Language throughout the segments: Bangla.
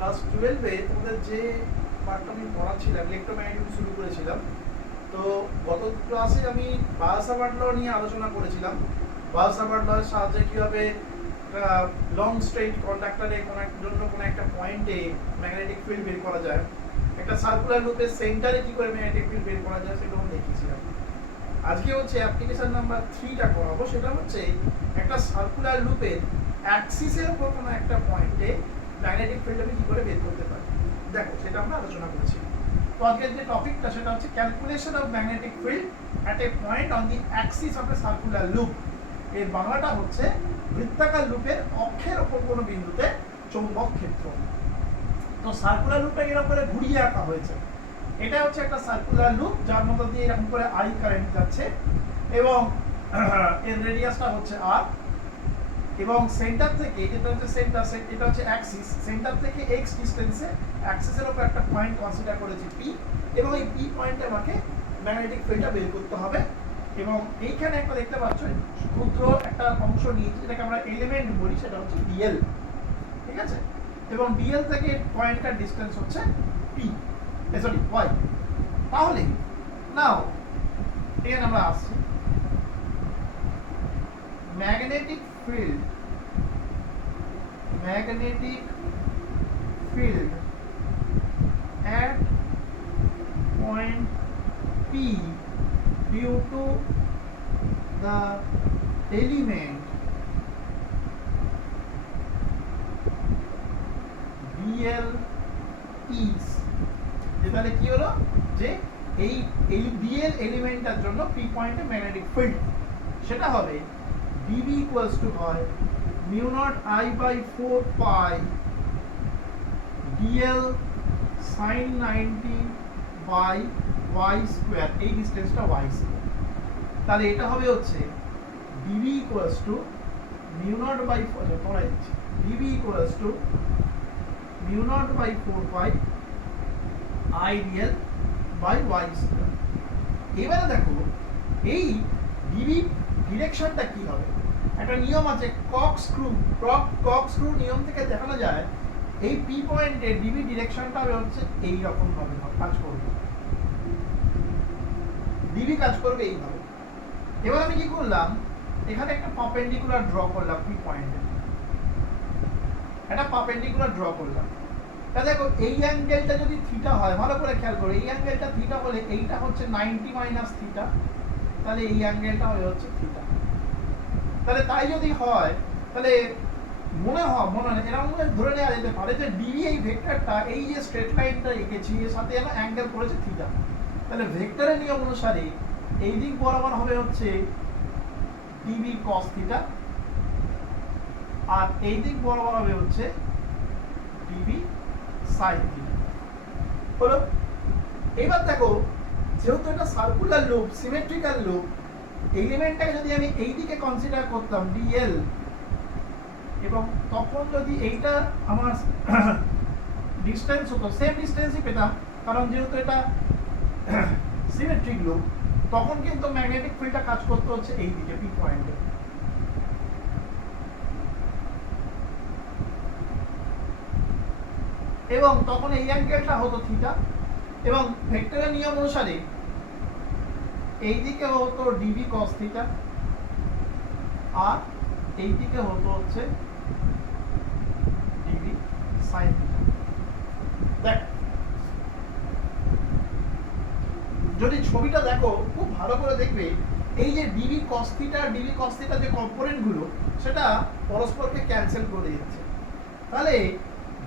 ক্লাস 12-এ তোমাদের যে পার্টটা আমি পড়াচ্ছিলাম ইলেকট্রোম্যাগনেটিক শুরু করেছিলাম। তো গত ক্লাসে আমি বায়োসাভার্ট ল নিয়ে আলোচনা করেছিলাম। বায়োসাভার্ট লয়ের সাহায্যে কীভাবে লং স্ট্রেট কন্ডাক্টরে কোনো একটা পয়েন্টে ম্যাগনেটিক ফিল্ড বের করা যায়, একটা সার্কুলার লুপের সেন্টারে কী করে ম্যাগনেটিক ফিল্ড বের করা যায় সেটা আমি দেখিয়েছিলাম। আজকে হচ্ছে অ্যাপ্লিকেশন নাম্বার 3টা করাবো। সেটা হচ্ছে একটা সার্কুলার লুপের অ্যাক্সিসের উপর কোনো একটা পয়েন্টে ম্যাগনেটিক ফিল্ড আমি কী করে বের করতে পারি। দেখো, সেটা আমরা আলোচনা করেছি। তো আজকের যে টপিকটা সেটা হচ্ছে calculation of magnetic field at a point on the Axis of A circular loop. এর বাংলাটা হচ্ছে বৃত্তাকার লুপের অক্ষের ওপর কোনো বিন্দুতে চৌম্বক ক্ষেত্র। তো সার্কুলার লুপটা এরকম করে ঘুরিয়ে আঁকা হয়েছে। এটা হচ্ছে একটা সার্কুলার লুপ যার মধ্যে দিয়ে এরকম করে আই কারেন্ট যাচ্ছে এবং এর রেডিয়াসটা হচ্ছে আর, এবং সেন্টার থেকে যেটা হচ্ছে সেন্টার, এটা হচ্ছে অ্যাক্সিস, সেন্টার থেকে এক্স ডিসটেন্সে অ্যাক্সিসের উপর একটা পয়েন্ট কনসিডার করেছি পি, এবং এই পি পয়েন্টে আমাকে ম্যাগনেটিক ফিল্ডটা বের করতে হবে। এবং এইখানে একটা দেখতে পাচ্ছ ক্ষুদ্র একটা অংশ নিয়েছি যেটাকে আমরা এলিমেন্ট বলি, সেটা হচ্ছে ডিএল, ঠিক আছে। এবং ডিএল থেকে পয়েন্টটার ডিসটেন্স হচ্ছে পি, সরি ওয়াই। তাহলে নাও এখানে আমরা আসছি magnetic field at point P due to the element dl is, তাহলে কি হলো যে এই dl এলিমেন্টটার জন্য p পয়েন্টে ম্যাগনেটিক ফিল্ড সেটা হবে dB ইকুয়ালস টু হয় mu naught I by 4 pi dl sin 90 by y square, এই ডিসটেন্সটা y square। তাহলে এটা হবে হচ্ছে dB equals to mu naught by 4, পড়া যাচ্ছে dB equals to mu naught by 4 pi I dl by y square। এবারে দেখো এই dB ডিরেকশনটা কি হবে। একটা নিয়ম আছে কক্সক্রু নিয়ম থেকে দেখানো যায় এই পি পয়েন্টে ডিবি ডিরেকশনটা হবে হচ্ছে এই রকম ভাবে কাজ করবে, ডিবি কাজ করবে এইভাবে। এবার আমি কি করলাম, এখানে একটা পারপেন্ডিকুলার ড্র করলাম পি পয়েন্টে, একটা পারপেন্ডিকুলার ড্র করলাম। তা দেখো এই অ্যাঙ্গেলটা যদি থিটা হয়, ভালো করে খেয়াল করো, এই অ্যাঙ্গেলটা থিটা হলে এইটা হচ্ছে 90 মাইনাস থিটা, তাহলে এই অ্যাঙ্গেলটা হচ্ছে থিটা। তাহলে তাই যদি হয় তাহলে মনে হয় এরকম ধরে নেওয়া যেতে পারে যে ডিবি এই ভেক্টরটা এই যে স্ট্রেট লাইনটা এঁকেছি এর সাথে যেন অ্যাঙ্গেল করেছে থিটা। তাহলে ভেক্টরের নিয়ম অনুসারে এই দিক বরাবর হবে হচ্ছে ডিবি কস থিটা, আর এই দিক বরাবর হবে হচ্ছে ডিবি সাইন থিটা। হলো। এবার দেখো যেহেতু এটা সার্কুলার লুপ, সিমেট্রিক্যাল লুপ, এলিমেন্টটাকে যদি আমি এই দিকে কনসিডার করতাম ডিএল, এবং তখন যদি এইটা আমার ডিসটেন্স হতো সেম ডিসটেন্সই পেতাম, কারণ যেহেতু এটা সিমেট্রিক লুপ, তখন কিন্তু ম্যাগনেটিক ফিল্ডটা কাজ করতে হচ্ছে এই দিকে পি পয়েন্টে। এবং তখন এই অ্যাঙ্গেলটা হতো থিটা, এবং ভেক্টরের নিয়ম অনুসারে এই দিকে হতো ডিবি কস থিটা, আর এই দিকে হতো হচ্ছে ডিবি সাইন থিটা। দেখ যদি ছবিটা দেখো খুব ভালো করে দেখবে, এই যে ডিবি কস থিটা আর ডিবি কস থিটা যে কম্পোনেন্ট গুলো সেটা পরস্পরকে ক্যান্সেল করে দিচ্ছে। তাহলে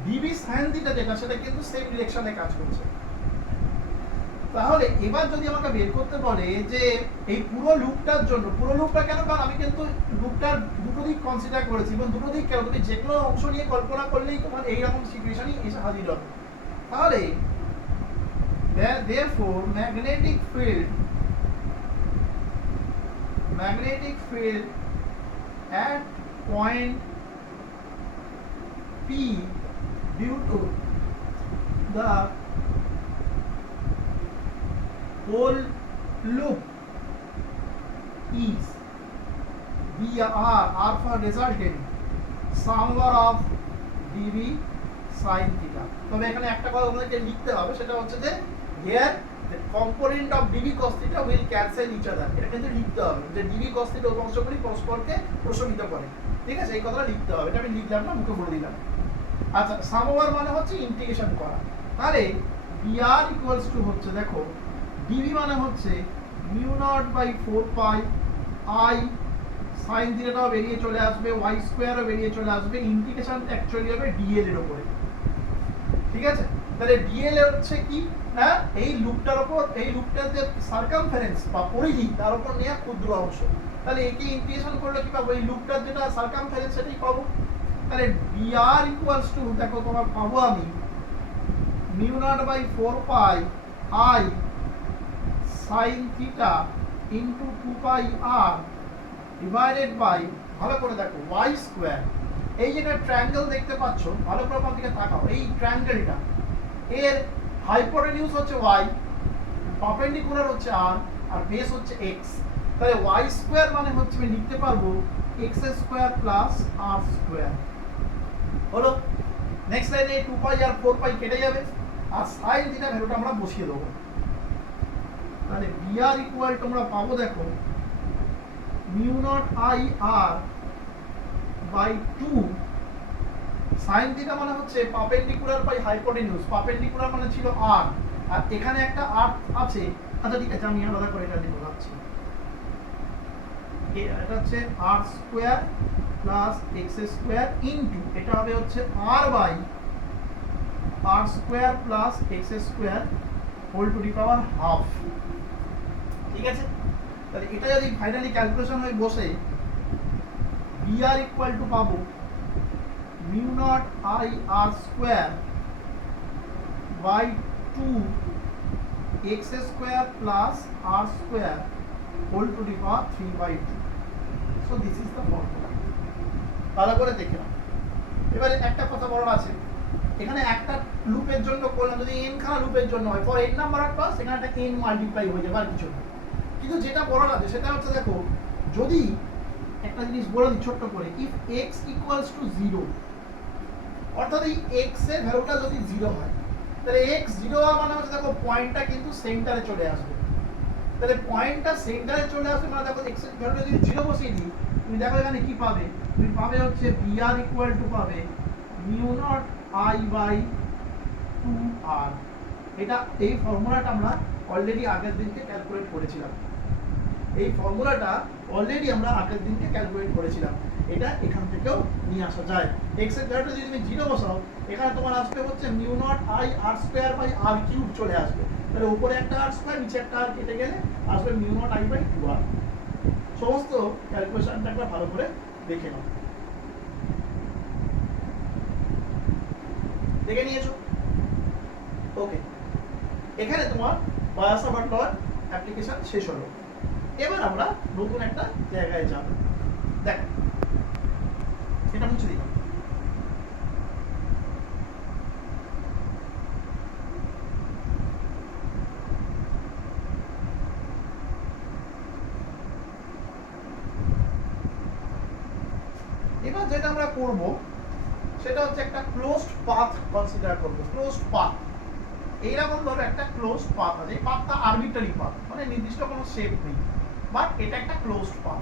ডিবি সাইন থিটা যেটা সেটা কিন্তু সেম ডিরেকশনে কাজ করছে। তাহলে এবার যদি আমাকে বের করতে বলে যে এই পুরো লুপটার জন্য, পুরো লুপটা কেন, কারণ আমি কিন্তু লুপটার দুটো দিক কনসিডার করেছি, এবং দুটো দিক কেন, তুমি যে কোনো অংশ নিয়ে কল্পনা করলেই তোমার এইরকম সিচুয়েশনই এসে হাজির হবে। তাহলে therefore magnetic field at point P due to the whole loop is VR, R for resultant, somewhere of dB sine theta. তবে এখানে একটা কথা তোমাদেরকে লিখতে হবে, সেটা হচ্ছে যে here the component of dv cos theta will cancel each other। এটা কিন্তু লিখতে হবে যে dv cos theta উপাংশগুলি পরস্পরকে প্রশমিত করে, ঠিক আছে? এই কথাটা লিখতে হবে, এটা আমি লিখলাম না, মুখে বলে দিলাম। আচ্ছা, সাম ওভার মানে হচ্ছে ইন্টিগ্রেশন করা। তাহলে dr ইকুয়ালস টু হচ্ছে, দেখো dv মানে হচ্ছে mu naught by 4 pi i sin থিটাটাও বেরিয়ে চলে আসবে, y স্কয়ারও বেরিয়ে চলে আসবে, ইন্টিগ্রেশন অ্যাকচুয়ালি হবে dl এর উপরে, ঠিক আছে? তাহলে dl এর হচ্ছে কি না, এই লুপটার উপর, এই লুপটার যে সারকামফারেন্স বা পরিধি তার উপর নেওয়া ক্ষুদ্র অংশ। তাহলে একে ইন্টিগ্রেশন করলে কি পাবো, এই লুপটার যেটা সারকামফারেন্স সেটাই পাবো। তাহলে dr ইকুয়ালস টু, দেখো তোমার পাবো আমি mu naught by 4 pi i sin theta into 2 pi r divided by, ভালো করে দেখো, y স্কয়ার। এই যে একটা ট্রায়াঙ্গেল দেখতে পাচ্ছ, ভালো করে আমার দিকে তাকাও, এই ট্রায়াঙ্গেলটা এর হাইপোটেনিউস হচ্ছে y, পারপেন্ডিকুলার হচ্ছে r, আর বেস হচ্ছে x। তাহলে y স্কয়ার মানে হচ্ছে আমি লিখতে পারবো x square plus r square. হলো, নেক্সট লাইনে 2 পাই আর 4 পাই কেটে যাবে, আর sin থিটা ভ্যালুটা আমরা বসিয়ে দেবো। তাহলে dr ইকুয়াল তোমরা পাবো, দেখো mu naught i r by 2 sin theta মানে হচ্ছে পারপেন্ডিকুলার বাই হাইপোটেনিউস। পারপেন্ডিকুলার মানে ছিল r, আর এখানে একটা r আছে। আচ্ছা ঠিক আছে, আমি আলাদা করে এটা লিখে রাখছি। এটা হচ্ছে r square plus x square into, এটা হবে হচ্ছে r by r square plus x square whole to the power half, ঠিক আছে? তাহলে এটা যদি ফাইনালি ক্যালকুলেশন হয়ে বসে, dr ইকুয়াল টু পাবো mu naught i r square by 2 x square plus r square whole to the power 3/2। So this is the formula. ভালো করে দেখে নাও। এবারে একটা কথা বলার আছে, এখানে একটা লুপের জন্য করলাম, যদি n খানা লুপের জন্য হয় for n number of pass, এখানে একটা n মাল্টিপ্লাই হয়ে যাবে, আর কিছু না। কিন্তু যেটা বলার আছে সেটা হচ্ছে, দেখো যদি একটা জিনিস বলে দিই ছোট্ট করে, ইফ x ইকুয়ালস টু 0, অর্থাৎ এই x এর ভ্যালুটা যদি 0 হয়, তাহলে x 0 হওয়া মানে হচ্ছে, দেখো পয়েন্টটা কিন্তু সেন্টারে চলে আসবে। তাহলে পয়েন্টটা সেন্টারে চলে আসবে মানে, দেখো x এর ভ্যালুটা যদি 0 বসিয়ে দিই, তুমি দেখো এখানে কি পাবে, তুমি পাবে হচ্ছে br ইকুয়াল টু পাবে mu naught i by 2r। এটা, এই ফর্মুলাটা আমরা অলরেডি আগের দিনকে ক্যালকুলেট করেছিলাম। এই ফর্মুলাটা অলরেডি আমরা আগের দিনকে ক্যালকুলেট করেছিলাম। এটা এখান থেকেও নিয়ে আসা যায়। x এর ভ্যালুটা যদি তুমি 0 বসাও, এখানে তোমার আসবে হচ্ছে mu naught i r square by r cube চলে আসবে। তাহলে উপরে একটা r স্কয়ার, নিচে একটা r কেটে গেলে আসবে mu naught i by 2r। সমস্ত ক্যালকুলেশনটা একবার ভালো করে দেখে নাও। দেখে নিয়েছো? ওকে, এখানে তোমার বায়াসাবার্ট লর অ্যাপ্লিকেশন শেষ হলো। এবার আমরা নতুন একটা জায়গায় যাব। দেখ, এটা মুছে দিই। এবার যেটা আমরা করব সেটা হচ্ছে একটা ক্লোজড পাথ কনসিডার করব। ক্লোজড পাথ, এইরকম ধরো একটা ক্লোজড পাথ আছে। এই পাথটা আরবিট্রারি পাথ, মানে নির্দিষ্ট কোনো শেপ নেই, বাট এটা একটা ক্লোজড পাথ।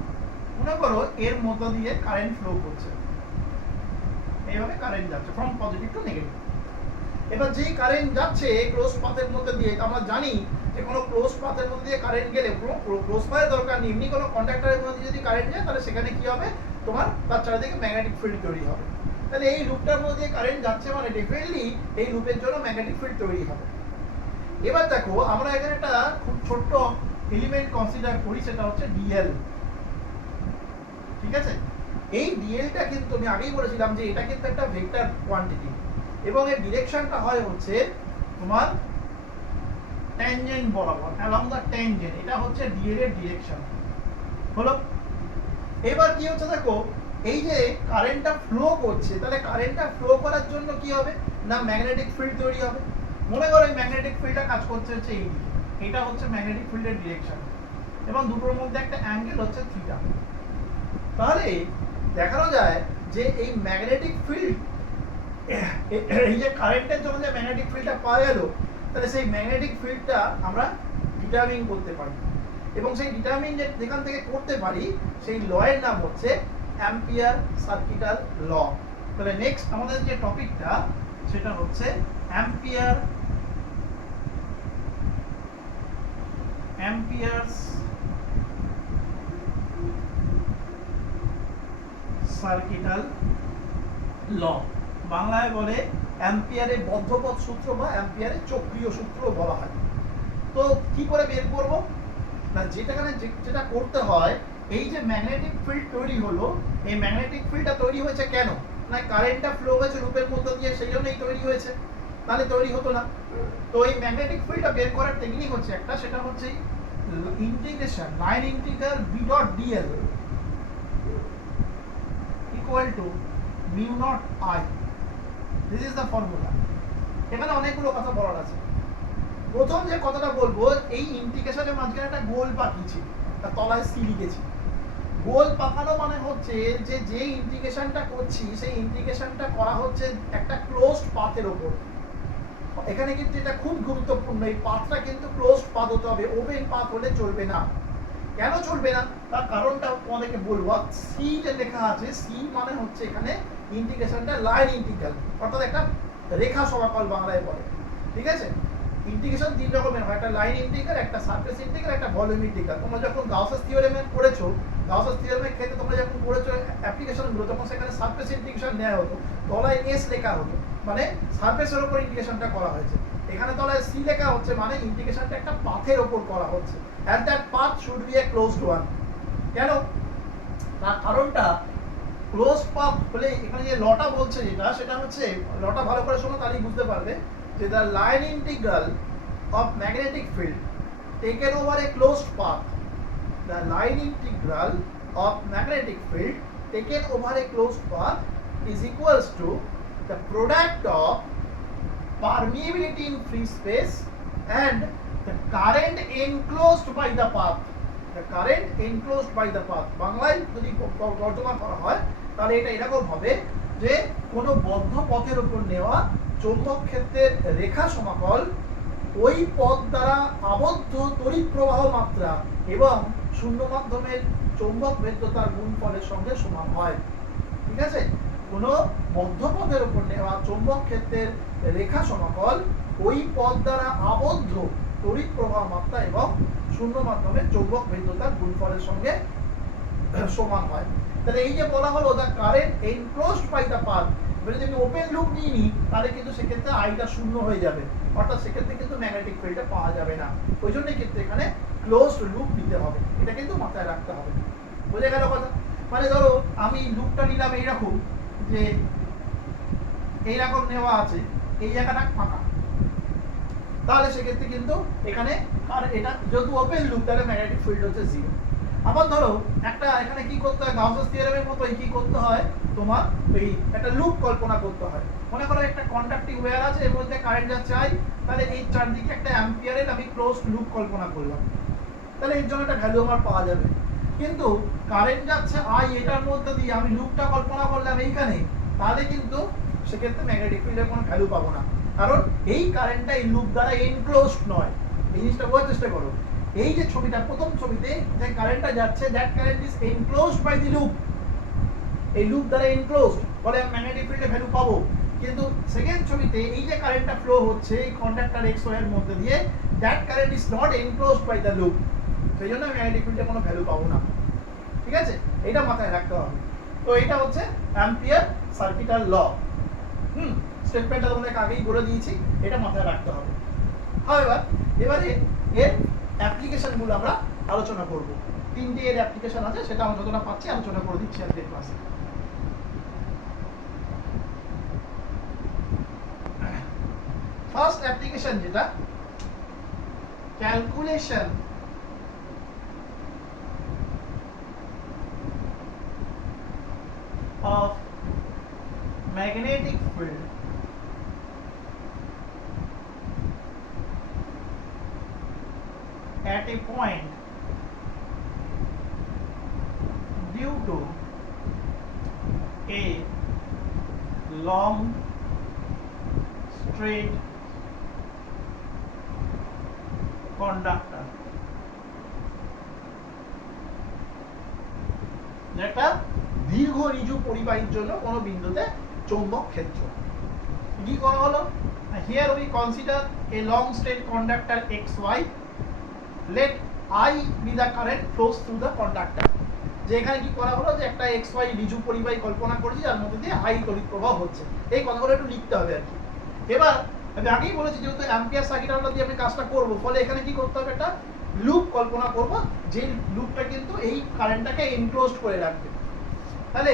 মনে করো এর মধ্য দিয়ে কারেন্ট ফ্লো করছে, এইভাবে কারেন্ট যাচ্ছে ফ্রম পজিটিভ টু নেগেটিভ। এবার যেই কারেন্ট যাচ্ছে ক্লোজড পাথের মধ্যে দিয়ে, আমরা জানি যে কোনো ক্লোজড পাথের মধ্যে দিয়ে কারেন্ট গেলে কোনো ক্লোজ পাথের দরকার নেই, এমনি কোনো কন্ডাক্টরের মধ্যে দিয়ে যদি কারেন্ট যায়, তাহলে সেখানে কি হবে, তোমার তার চারিদিকে ম্যাগনেটিক ফিল্ড তৈরি হবে। তাহলে এই লুপটার মধ্যে দিয়ে কারেন্ট যাচ্ছে মানে ডেফিনেটলি এই লুপের জন্য ম্যাগনেটিক ফিল্ড তৈরি হবে। এবার দেখো আমরা এখানে একটা খুব ছোট্ট এলিমেন্ট কনসিডার করি, সেটা হচ্ছে ডিএল, ঠিক আছে? এই ডিএলটা কিন্তু আমি আগেই বলেছিলাম যে এটা কিন্তু একটা ভেক্টর কোয়ান্টিটি, এবং এর ডিরেকশনটা হয় হচ্ছে তোমার ট্যানজেন্ট বরাবর, অ্যালং দ্য ট্যানজেন্ট। এটা হচ্ছে ডিএল এর ডিরেকশন। হলো, এবার কি হচ্ছে দেখো, এই যে কারেন্টটা ফ্লো করছে, তাহলে কারেন্টটা ফ্লো করার জন্য কি হবে না, ম্যাগনেটিক ফিল্ড তৈরি হবে। মনে করো এই ম্যাগনেটিক ফিল্ডটা কাজ করছে হচ্ছে এই দিকে, এটা হচ্ছে ম্যাগনেটিক ফিল্ডের ডিরেকশন, এবং দুটোর মধ্যে একটা অ্যাঙ্গেল হচ্ছে থিটা। তাহলে দেখানো যায় যে এই ম্যাগনেটিক ফিল্ড এই যে কারেন্টের জন্য যে ম্যাগনেটিক ফিল্ডটা পাওয়া গেল, তাহলে সেই ম্যাগনেটিক ফিল্ডটা আমরা ডিটারমিন করতে পারি, এবং সেই ডিটারমিন যেখান থেকে করতে পারি সেই ল এর নাম হচ্ছে অ্যাম্পিয়ার সার্কিটাল ল। তাহলে নেক্সট আমাদের যে টপিকটা সেটা হচ্ছে অ্যাম্পিয়ারস সার্কিটাল ল, বাংলায় বলে অ্যাম্পিয়ারের বদ্ধপথ সূত্র বা অ্যাম্পিয়ারের চক্রীয় সূত্র বলা হয়। তো কি করে বের করব না, যেটা করতে হয়, এই যে ম্যাগনেটিক ফিল্ড তৈরি হলো, এই ম্যাগনেটিক ফিল্ডটা তৈরি হয়েছে কেন না, কারেন্টটা ফ্লো হয়েছে লুপের মধ্যে দিয়ে, সেই জন্যই তৈরি হয়েছে, তাহলে তৈরি হতো না। তো এই ম্যাগনেটিক ফিল্ডটা বের করার টেকনিক হচ্ছে একটা, সেটা হচ্ছে integration line integral B dot DL equal to mu naught I. This is the formula. এখানে অনেকগুলো কথা বলার আছে। প্রথম যে কথাটা বলবো, এই ইন্টিগ্রেশনের মাঝখানে একটা গোল পাকিয়েছি, তার তলায় সি লিখেছি। গোল পাকানো মানে হচ্ছে যে ইন্টিগ্রেশনটা করছি সেই ইন্টিগ্রেশনটা করা হচ্ছে একটা ক্লোজড পাথের ওপর। এখানে কিন্তু এটা খুব গুরুত্বপূর্ণ, এই পাথটা কিন্তু ক্লোজড পাথ হতে হবে, ওপেন পাথ হলে চলবে না। কেন চলবে না তার কারণটা তোমাদেরকে বলবো। সি যে লেখা আছে, সি মানে হচ্ছে এখানে ইন্টিগ্রেশনটা লাইন ইন্টিগ্রাল, অর্থাৎ একটা রেখা সমাকল বাংলায় বলে। ঠিক আছে, ইন্টিগ্রেশন তিন রকমের হয়, একটা লাইন ইন্টিগ্রাল, একটা সারফেস ইন্টিগ্রাল, একটা ভলিউম ইন্টিগ্রাল। তোমরা যখন গাউসের থিওরেমে পড়েছো, গাউসের থিওরেমের ক্ষেত্রে তোমরা যখন পড়েছো অ্যাপ্লিকেশনগুলো, তখন সেখানে সারফেস ইন্টিগ্রেশন নেওয়া হতো, তলায় এস লেখা হতো, মানে সারফেসের উপর ইন্টিগ্রেশনটা করা হয়েছে। এখানে তলায় সি লেখা হচ্ছে, মানে ইন্টিগ্রেশনটা একটা পাথের উপর করা হচ্ছে, and that path should be a closed one। কেন তার কারণটা, ক্লোজ পাথ বলে এখানে যে লটা বলছে, সেটা হচ্ছে, লটা ভালো করে শোনো তাহলেই বুঝতে পারবে যে the line integral of magnetic field taken over a closed path, the line integral of magnetic field taken over a closed path is equals to the product of permeability in free space and the current enclosed by the path, the current enclosed by the path। বাংলায় যদি তর্জমা করা হয় তাহলে এটা এরকম হবে যে কোনো বদ্ধ পথের উপর নেওয়া চৌম্বক ক্ষেত্রের রেখা সমাকল ওই পথ দ্বারা আবদ্ধ তড়িৎ প্রবাহ মাত্রা এবং শূন্য মাধ্যমের চৌম্বক ভেদ্যতার গুণফলের সঙ্গে সমান হয়। ঠিক আছে, কোনো বদ্ধ পথের উপর নেওয়া চৌম্বক ক্ষেত্রের রেখা সমাকল ওই পথ দ্বারা আবদ্ধ তড়িৎ প্রবাহ মাত্রা এবং শূন্য মাধ্যমের চৌম্বক ভেদ্যতার গুণফলের সঙ্গে সমান হয়। তাহলে এই যে বলা হলো the current enclosed by the path, যদি আমি ওপেন লুপ নিয়ে নিই তাহলে কিন্তু সেক্ষেত্রে আইটা শূন্য হয়ে যাবে, অর্থাৎ সেক্ষেত্রে কিন্তু ম্যাগনেটিক ফিল্ডটা পাওয়া যাবে না। ওই জন্যই কিন্তু এখানে ক্লোজড লুপ নিতে হবে, এটা কিন্তু মাথায় রাখতে হবে। বুঝে গেল কথা? মানে ধরো আমি লুপটা নিলাম এইরকম, যে এইরকম নেওয়া আছে, এই জায়গাটা ফাঁকা, তাহলে সেক্ষেত্রে কিন্তু এখানে, আর এটা যেহেতু ওপেন লুপ, তাহলে ম্যাগনেটিক ফিল্ড হচ্ছে জিরো। আবার ধরো একটা এখানে কি করতে হয়, গাউসের থিওরেমের মতোই কি করতে হয়, তোমার এই একটা লুপ কল্পনা করতে হয়। মনে করো একটা কন্ডাক্টিং ওয়্যার আছে, এর মধ্যে কারেন্ট যাচ্ছে আই, তাহলে এই চারদিকে একটা অ্যাম্পিয়ারের আমি ক্লোজড লুপ কল্পনা করলাম, তাহলে এর জন্য একটা ভ্যালু আমার পাওয়া যাবে। কিন্তু কারেন্ট যাচ্ছে আই, এটার মধ্যে দিয়ে আমি লুপটা কল্পনা করলাম এইখানে, তাহলে কিন্তু সেক্ষেত্রে ম্যাগনেটিক ফিল্ডের কোনো ভ্যালু পাবো না, কারণ এই কারেন্টটা এই লুপ দ্বারা এনক্লোজড নয়। এই জিনিসটা বোঝার চেষ্টা করো। এই যে ছবিটা, প্রথম ছবিতে যে কারেন্টটা যাচ্ছে, that current is enclosed by the loop, এই লুপ দ্বারা এনক্লোজড, ফলে আমি ম্যাগনেটিক ফিল্ডে ভ্যালু পাবো। কিন্তু সেকেন্ড ছবিতে এই যে কারেন্টটা ফ্লো হচ্ছে এই কন্ডাক্টর এক্স ওয়্যার মধ্যে দিয়ে, that current is not enclosed by the loop, সেই জন্য আমি ম্যাগনেটিক ফিল্ডে কোনো ভ্যালু পাবো না। ঠিক আছে, এটা মাথায় রাখতে হবে। তো এটা হচ্ছে অ্যাম্পিয়ার সার্কিটাল ল। স্টেটমেন্টটা তোমাদের আগেই বলে দিয়েছি, এটা মাথায় রাখতে হবে। এবারে এর অ্যাপ্লিকেশনগুলো আমরা আলোচনা করব। তিনটে এর অ্যাপ্লিকেশন আছে, সেটা আমরা যতটা পাচ্ছি আলোচনা করে দিচ্ছি আজকের ক্লাসে। ফার্স্ট অ্যাপ্লিকেশন যেটা, calculation of magnetic field at a point due to a long straight conductor, একটা দীর্ঘ ঋজু পরিবাহীর জন্য কোনো বিন্দুতে চৌম্বক ক্ষেত্র। কি করা হলো? Here we consider a long straight conductor XY. Let I be the current flows through the conductor. যে এখানে কি করা হলো যে একটা XY ঋজু পরিবাহী কল্পনা করেছি যার মধ্যে দিয়ে I তড়িৎ প্রবাহ হচ্ছে। এই কথাগুলো একটু লিখতে হবে আর কি। এবার আমি আগেই বলেছি যেহেতু অ্যাম্পিয়ার সার্কিট আমরা দিয়ে আমি কাজটা করব, ফলে এখানে কি করতে হবে, একটা লুপ কল্পনা করব, যে লুপটা কিন্তু এই কারেন্টটাকে এনক্লোজড করে রাখবে। তাহলে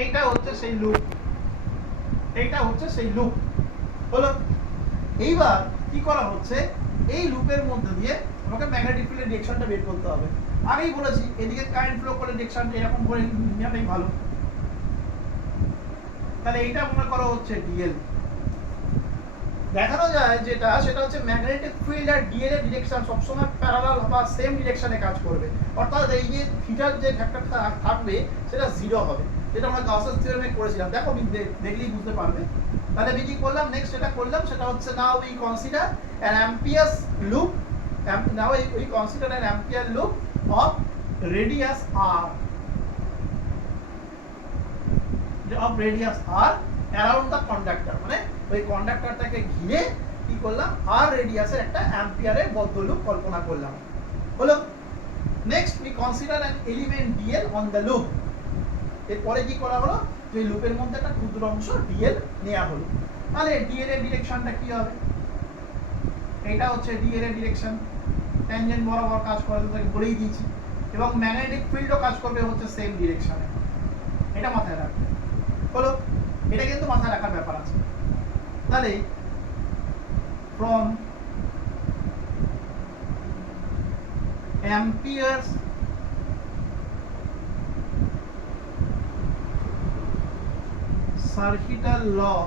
এইটা হচ্ছে সেই লুপ, এইটা হচ্ছে সেই লুপ হলো। এইবার কি করা হচ্ছে, এই লুপের মধ্যে দিয়ে আমাকে ম্যাগনেটিক ফিল্ডের ডিরেকশনটা বের করতে হবে। আগেই বলেছি এদিকে কারেন্ট ফ্লো করে ডিরেকশনটা এরকম করে নেওয়াটাই ভালো। তাহলে এইটা মনে করো হচ্ছে ডিএল। দেখানো যায় যেটা সেটা হচ্ছে ম্যাগনেটিক ফিল্ড আর ডিএল এর ডিরেকশন সবসময় প্যারালাল বা সেম ডিরেকশনে কাজ করবে, অর্থাৎ এই যে থিটার যে ফ্যাক্টরটা থাকবে সেটা জিরো হবে, যেটা আমরা গাউসের থিওরেমে করেছিলাম। দেখো দেখলেই বুঝতে পারবে। তাহলে আমি কি করলাম, নেক্সট যেটা করলাম সেটা হচ্ছে now we consider an Ampere's loop, now we consider an ampere loop of radius r, of radius r around the conductor, মানে ওই কন্ডাক্টরটাকে ঘিরে কি করলাম, r রেডিয়াসের একটা অ্যাম্পিয়ারের বদ্ধ লুপ কল্পনা করলাম। হলো। Next we consider an element dl on the loop. এরপরে কি করা হলো, যে লুপের মধ্যে একটা ক্ষুদ্র অংশ dl নেওয়া হলো। তাহলে dl এর ডিরেকশনটা কি হবে, এটা হচ্ছে dl এর ডিরেকশন, ট্যানজেন্ট বরাবর কাজ করে তোকে বলেই দিয়েছি, এবং ম্যাগনেটিক ফিল্ডও কাজ করবে হচ্ছে সেম ডিরেকশনে। এটা মাথায় রাখবে। হলো, এটা কিন্তু মাথায় রাখার ব্যাপার আছে। তাহলে from Ampere's circuital law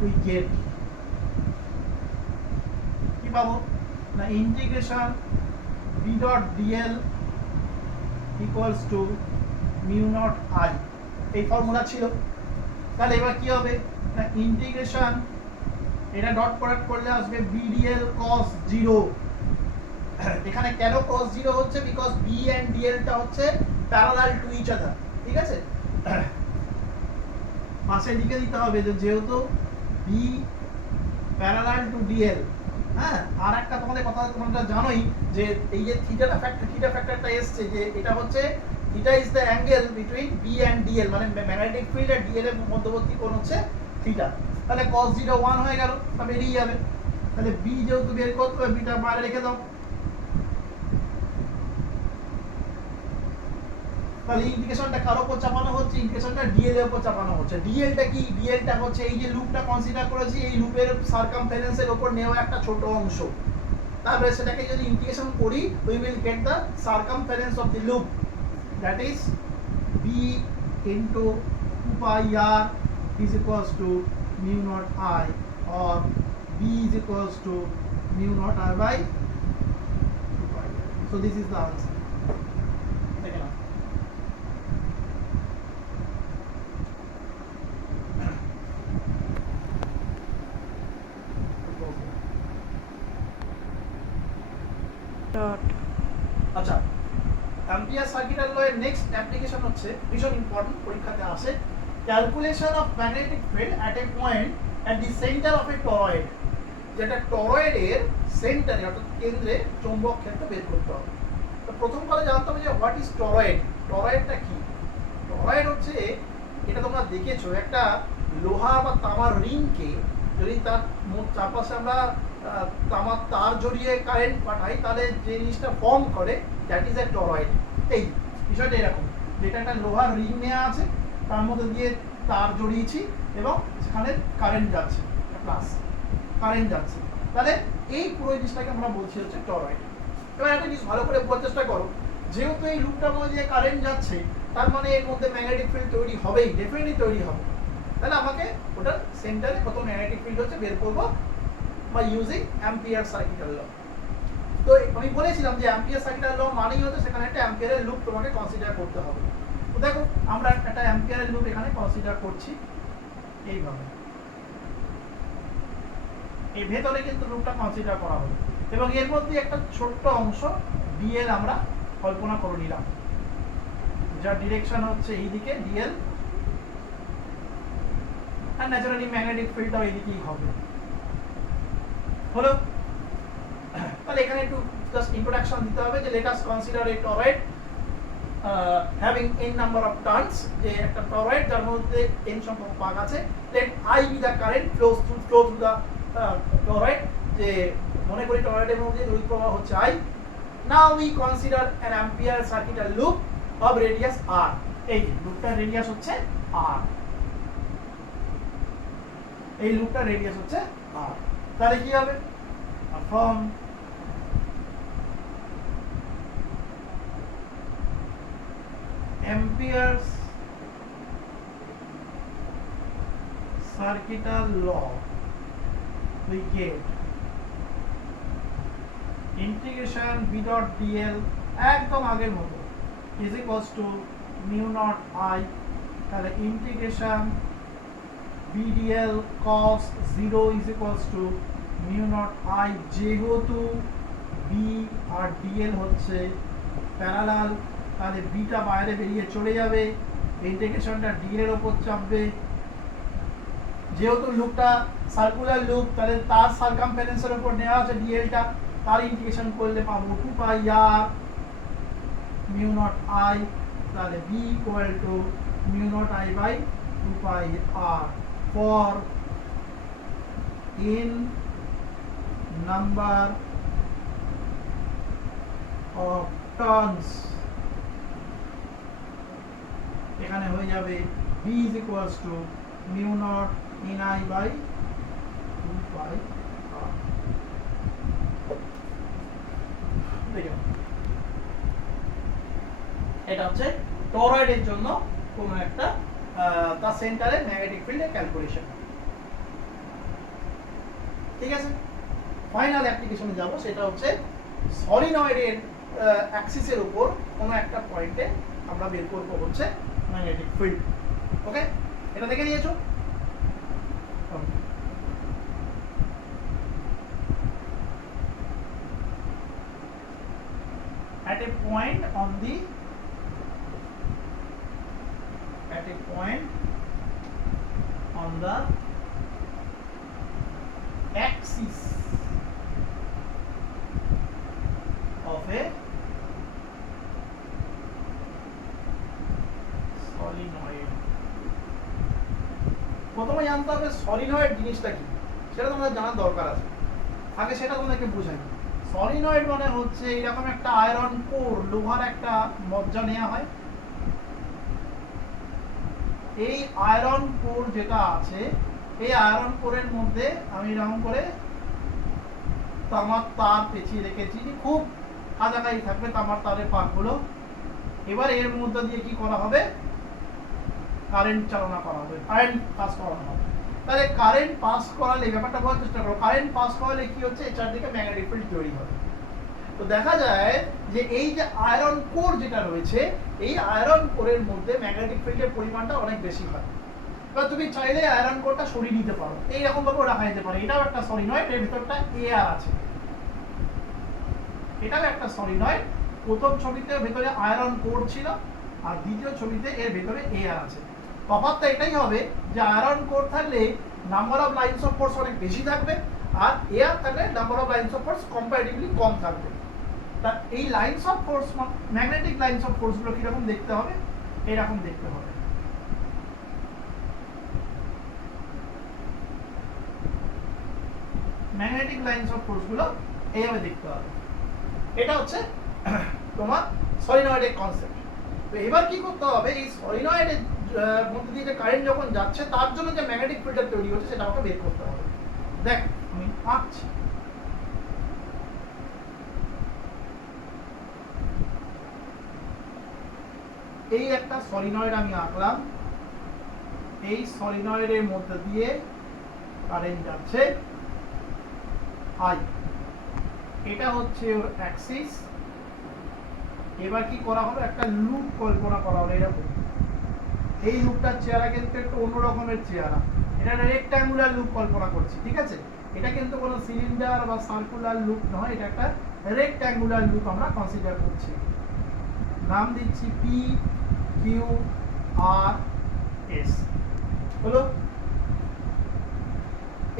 we get কি পাবো না, integration b dot dl equals to mu naught I, এই ফর্মুলা ছিল। তাহলে এবার কি হবে না, ইন্টিগ্রেশন এটা ডট প্রোডাক্ট করলে আসবে bdl cos 0। এখানে কেন cos 0 হচ্ছে, বিকজ b and dl টা হচ্ছে প্যারালাল টু ইচ আদার। ঠিক আছে, পাশে লিখে দিতে হবে যে যেহেতু b প্যারালাল টু dl। হ্যাঁ, আর একটা তোমাদের কথা তোমরা জানোই যে এই যে থিটা ফ্যাক্টরটা এসছে, যে এটা হচ্ছে theta is the angle between b and dl, মানে ম্যাগনেটিক ফিল্ড আর dl এর মধ্যবর্তী কোণ হচ্ছে থিটা। তাহলে cos 0 1 হয়ে গেল, তা বেরিয়ে যাবে। তাহলে b যেহেতু বের করতে হবে, বিটা বাইরে রেখে দাও। তাহলে ইন্টিগ্রেশনটা কার উপর চাপানো হচ্ছে, ইন্টিগ্রেশনটা dl এর উপর চাপানো হচ্ছে। dl টা কি, dl টা হচ্ছে এই যে লুপটা কনসিডার করেছি, এই লুপের সারকামফারেন্সের উপর নেওয়া একটা ছোট অংশ। তারপরে সেটাকে যদি ইন্টিগ্রেশন করি, we will get the circumference of the loop, that is b into 2 pi r is equals to mu naught I, or b is equals to mu naught I by 2 pi r. So this is the answer. আচ্ছা, অ্যাম্পিয়ার সার্কিটাল ল এর নেক্সট অ্যাপ্লিকেশন হচ্ছে ভীষণ ইম্পর্টেন্ট, পরীক্ষাতে আসে, calculation of magnetic field at a point at the centre of A toroid. যেটা টরয়েডের সেন্টারে অর্থাৎ কেন্দ্রে চৌম্বক ক্ষেত্র বের করতে হবে। তো প্রথম কথা জানতে হবে যে হোয়াট ইজ টরয়েড। টরয়েডটা কি? টরয়েড হচ্ছে, এটা তোমরা দেখেছো, একটা লোহা বা তামার রিংকে যদি তার চারপাশে আমরা তামার তার জড়িয়ে কারেন্ট পাঠাই, তাহলে যে জিনিসটা ফর্ম করে দ্যাট ইজ এ টরয়েড। এই বিষয়টা এরকম, যেটা একটা লোহার রিং নেওয়া আছে, তার মধ্যে দিয়ে তার জড়িয়েছি এবং সেখানে কারেন্ট যাচ্ছে, প্লাস কারেন্ট যাচ্ছে, তাহলে এই পুরো জিনিসটাকে আমরা বলছি হচ্ছে টরয়েড। এবার একটা জিনিস ভালো করে বোঝার চেষ্টা করো, যেহেতু এই লুপটার মধ্যে দিয়ে কারেন্ট যাচ্ছে, তার মানে এর মধ্যে ম্যাগনেটিক ফিল্ড তৈরি হবেই, ডেফিনেটলি তৈরি হবে। তাহলে আমাকে ওটার সেন্টারে কত ম্যাগনেটিক ফিল্ড হচ্ছে বের করবো বাই ইউজিং অ্যাম্পিয়ার সার্কিটাল ল। তো আমি বলেছিলাম যে অ্যাম্পিয়ার সার্কিটাল ল মানেই হচ্ছে সেখানে একটা অ্যাম্পিয়ারের লুপ তোমাকে কনসিডার করতে হবে। তো দেখো আমরা একটা অ্যাম্পিয়ারের লুপ এখানে কনসিডার করছি। এইভাবে এই ভেতরে কিন্তু লুপটা কনসিডার করা হলো এবং এর মধ্যে একটা ছোট্ট অংশ ডিএল আমরা কল্পনা করে নিলাম, যার ডিরেকশন হচ্ছে এইদিকে ডিএল, আর ন্যাচারালি ম্যাগনেটিক ফিল্ডটাও এইদিকেই হবে। হলো? তাহলে এখানে একটু জাস্ট ইন্ট্রোডাকশন দিতে হবে যে let us consider A toroid having n number of turns, যে একটা টরয়েড যার মধ্যে n সংখ্যক পাক আছে, let I be the current flow through the toroid, যে মনে করি টরয়েডের মধ্যে তড়িৎ প্রবাহ হচ্ছে I. Now we consider an ampere circular loop of radius r. এই লুপটার রেডিয়াস হচ্ছে r, এই লুপটার রেডিয়াস হচ্ছে r। তাহলে কি হবে? from Ampere's circular law we get integration b dot dl একদম আগের মতো is equals to mu naught I, তাহলে integration b dl cos 0 is equals to mu naught I, যেহেতু b আর dl হচ্ছে প্যারালাল, তাহলে বিটা বাইরে বেরিয়ে চলে যাবে, ইন্টিগ্রেশনটা ডিএল এর উপর চাপবে। যেহেতু লুপটা সার্কুলার লুপ, তাহলে তার সারকামফারেন্সের উপর নেওয়া আছে ডিএলটা, তার ইন্টিগ্রেশন করলে পাবো 2 pi r mu naught I, তাহলে B equal to mu naught I by 2 pi r for n number of turns. এখানে হয়ে যাবে b is equals to mu naught ni by 2 pi r। দেখুন এটা হচ্ছে টরয়েডের জন্য কোন একটা তার সেন্টারে ম্যাগনেটিক ফিল্ডের ক্যালকুলেশন। ঠিক আছে, ফাইনাল অ্যাপ্লিকেশনে যাব, সেটা হচ্ছে সলিনয়েডের অ্যাক্সিসের উপর কোনো একটা পয়েন্টে আমরা বের করব হচ্ছে ম্যাগনেটিক ফিল্ড। ওকে, এটা দেখে নিয়েছো? at a point on the axis of a solenoid. প্রথমে জানতে হবে সলিনয়েড জিনিসটা কি, সেটা তোমাদের জানার দরকার আছে। আগে সেটা তোমাদেরকে বুঝাই। সলিনয়েড মানে হচ্ছে এরকম একটা আয়রন কোর, লোহার একটা মজ্জা নেওয়া হয়, এই আয়রন কোর যেটা আছে, এই আয়রন কোরের মধ্যে আমি এরকম করে তামার তার পেঁচিয়ে রেখেছি, খুব কাছাকাছি থাকবে তামার তারের পাকগুলো। এবার এর মধ্যে দিয়ে কি করা হবে? কারেন্ট চালনা করা হবে, কারেন্ট পাস করানো হবে। তাহলে কারেন্ট পাস করালে, ব্যাপারটা বোঝার চেষ্টা করো, কারেন্ট পাস করালে কি হচ্ছে? এই চারদিকে ম্যাগনেটিক ফিল্ড তৈরি হবে। তো দেখা যায় যে এই যে আয়রন কোর যেটা রয়েছে, এই আয়রন কোরের মধ্যে ম্যাগনেটিক ফিল্ডের পরিমাণটা অনেক বেশি হয়। এবার তুমি চাইলে আয়রন কোরটা সরিয়ে নিতে পারো, এইরকম ভাবে রাখা যেতে পারে। এটাও একটা সলিনয়েড, এর ভিতরটা এআর আছে, এটাও একটা সলিনয়েড। প্রথম ছবিতে ভেতরে আয়রন কোর ছিল, আর দ্বিতীয় ছবিতে এর ভেতরে এআর আছে। তফাৎটা এটাই হবে যে আয়রন কোর থাকলে number of lines of force অনেক বেশি থাকবে, আর এআর থাকলে number of lines of force comparatively কম থাকবে। তা এই lines of force, magnetic lines of force গুলো কিরকম দেখতে হবে? এরকম দেখতে হবে। ম্যাগনেটিক লাইনস অফ ফোর্স গুলো এইভাবে দেখতে হবে। এটা হচ্ছে তোমার সলিনয়েডের কনসেপ্ট। তো এবার কি করতে হবে? এই সলিনয়েডের মধ্যে দিয়ে যে কারেন্ট যখন যাচ্ছে, তার জন্য যে ম্যাগনেটিক ফিল্ডটা তৈরি হচ্ছে, সেটা আমাকে বের করতে হবে। দেখ আমি আঁকছি। এই একটা সলিনয়েড আমি আঁকলাম, এই সলিনয়েডের মধ্যে দিয়ে কারেন্ট যাচ্ছে I, এটা হচ্ছে ওর অ্যাক্সিস। এবার কি করা হলো? একটা লুপ কল্পনা করা হলো এরকম। এই লুপটার চেহারা কিন্তু একটু অন্য রকমের চেহারা, এটা রেক্ট্যাঙ্গুলার লুপ কল্পনা করছি, ঠিক আছে? এটা কিন্তু কোনো সিলিন্ডার বা সার্কুলার লুপ নয়, এটা একটা রেক্ট্যাঙ্গুলার লুপ আমরা কনসিডার করছি। নাম দিচ্ছি পি কিউ আর এস। হলো,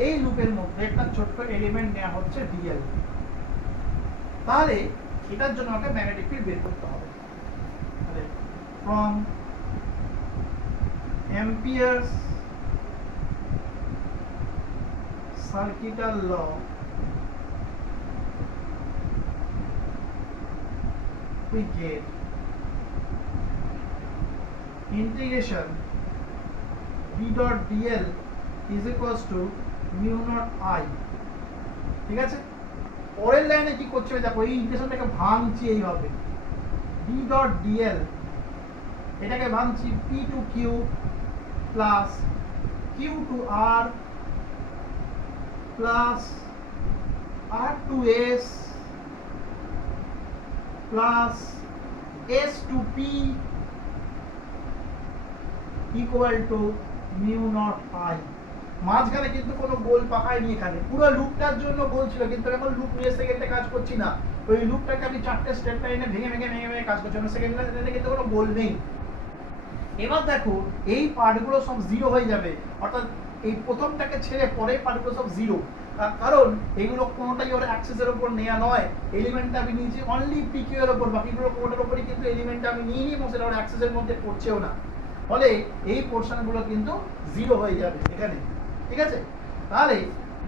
এই লুপের মধ্যে একটা ছোট্ট এলিমেন্ট নেওয়া হচ্ছে ডিএল। তাহলে এটার জন্য আমাকে ম্যাগনেটিক ফিল্ড বের করতে হবে। তাহলে from Ampere's circuital law we get integration b dot dl is equals to mu naught I। ঠিক আছে, পরের লাইনে কি করছে দেখো, এই ইন্টিগ্রেশনটাকে ভাঙছি এইভাবে, b dot dl এটাকে ভাঙছি p to q plus q to r plus r to s plus s to p equal to mu naught I. মাঝখানে কিন্তু কোনো গোল পাকায় নি, এখানে পুরো লুপটার জন্য গোল ছিল, কিন্তু এখন লুপ নিয়ে সেকেন্ডে কাজ করছি না, ওই লুপটাকে আমি চারটে স্টেপ লাইনে ভেঙে ভেঙে ভেঙে ভেঙে কাজ করছি, সেকেন্ড লাইনে কিন্তু কোনো গোল নেই। এবার দেখো এই পার্টগুলো সব জিরো হয়ে যাবে, অর্থাৎ এই প্রথমটাকে ছেড়ে পরের পার্টগুলো সব জিরো, কারণ এগুলো কোনোটাই ওর অ্যাক্সেসের উপর নেওয়া নয়। এলিমেন্টটা আমি নিয়েছি অনলি পিকিউ এর উপর, বাকিগুলো কোনোটার উপরই কিন্তু এলিমেন্টটা আমি নিয়ে নিই এবং সেটা ওর অ্যাক্সেসের মধ্যে পড়ছেও না, ফলে এই পোর্শনগুলো কিন্তু জিরো হয়ে যাবে এখানে, ঠিক আছে? তাহলে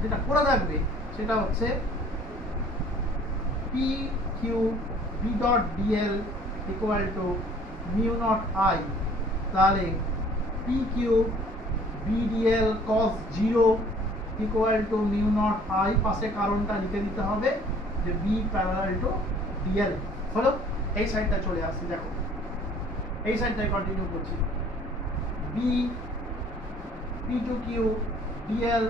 যেটা করা থাকবে সেটা হচ্ছে P Q B dot DL equal to mu naught I. তাহলে P Q B DL cos zero equal to mu naught I, পাশে কারণটা লিখে দিতে হবে যে বি প্যারালাল টু ডিএল। হলো, এই সাইডটা চলে আসছে, দেখো এই সাইডটাই কন্টিনিউ করছি, B P to Q DL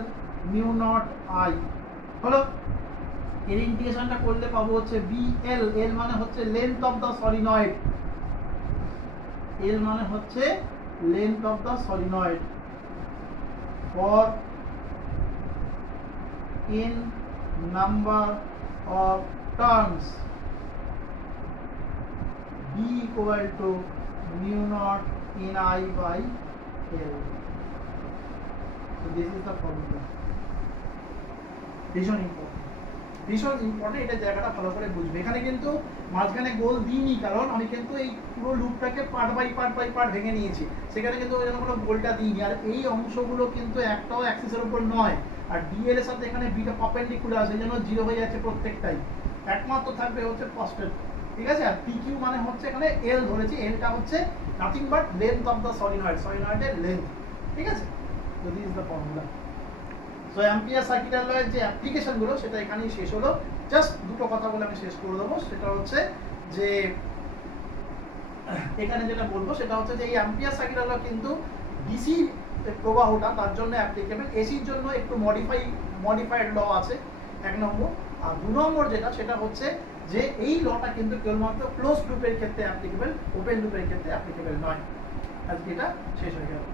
mu naught I. হলো, এর ইন্টিগ্রেশনটা করলে পাবো হচ্ছে বি এল, এল মানে হচ্ছে লেন্থ অফ দ্য সলিনয়েড, এল মানে হচ্ছে length of the solenoid for in number of turns, b equal to mu naught in I by L. So this is the formula. ভীষণ ইম্পর্টেন্ট, এটা জায়গাটা ভালো করে বুঝবে। এখানে কিন্তু মাঝখানে গোল দিইনি, কারণ আমি কিন্তু এই পুরো লুপটাকে পার্ট বাই পার্ট ভেঙে নিয়েছি, সেখানে কিন্তু ওই জন্য কোনো গোলটা দিইনি। আর এই অংশগুলো কিন্তু একটাও অ্যাক্সিসের উপর নয়, আর ডিএল এর সাথে এখানে বিটা পারপেন্ডিকুলার, সেই জন্য জিরো হয়ে যাচ্ছে প্রত্যেকটাই, একমাত্র থাকবে হচ্ছে ফার্স্টের, ঠিক আছে? আর পিকিউ মানে হচ্ছে এখানে এল ধরেছি, এলটা হচ্ছে nothing but length of the সলিনয়েডের লেন্থ, ঠিক আছে? তো this is the formula. So ampere circuital লয়ের যে অ্যাপ্লিকেশনগুলো সেটা এখানেই শেষ হলো। জাস্ট দুটো কথা বলে আমি শেষ করে দেবো, সেটা হচ্ছে যে এখানে যেটা বলবো সেটা হচ্ছে যে এই অ্যাম্পিয়ার সার্কিটাল ল কিন্তু ডিসি প্রবাহটা তার জন্য অ্যাপ্লিকেবল, এসির জন্য একটু মডিফাইড ল আছে, এক নম্বর। আর দু নম্বর যেটা, সেটা হচ্ছে যে এই লটা কিন্তু কেবলমাত্র ক্লোজ লুপের ক্ষেত্রে অ্যাপ্লিকেবল, ওপেন লুপের ক্ষেত্রে অ্যাপ্লিকেবল নয়। আজকে এটা শেষ হয়ে গেল।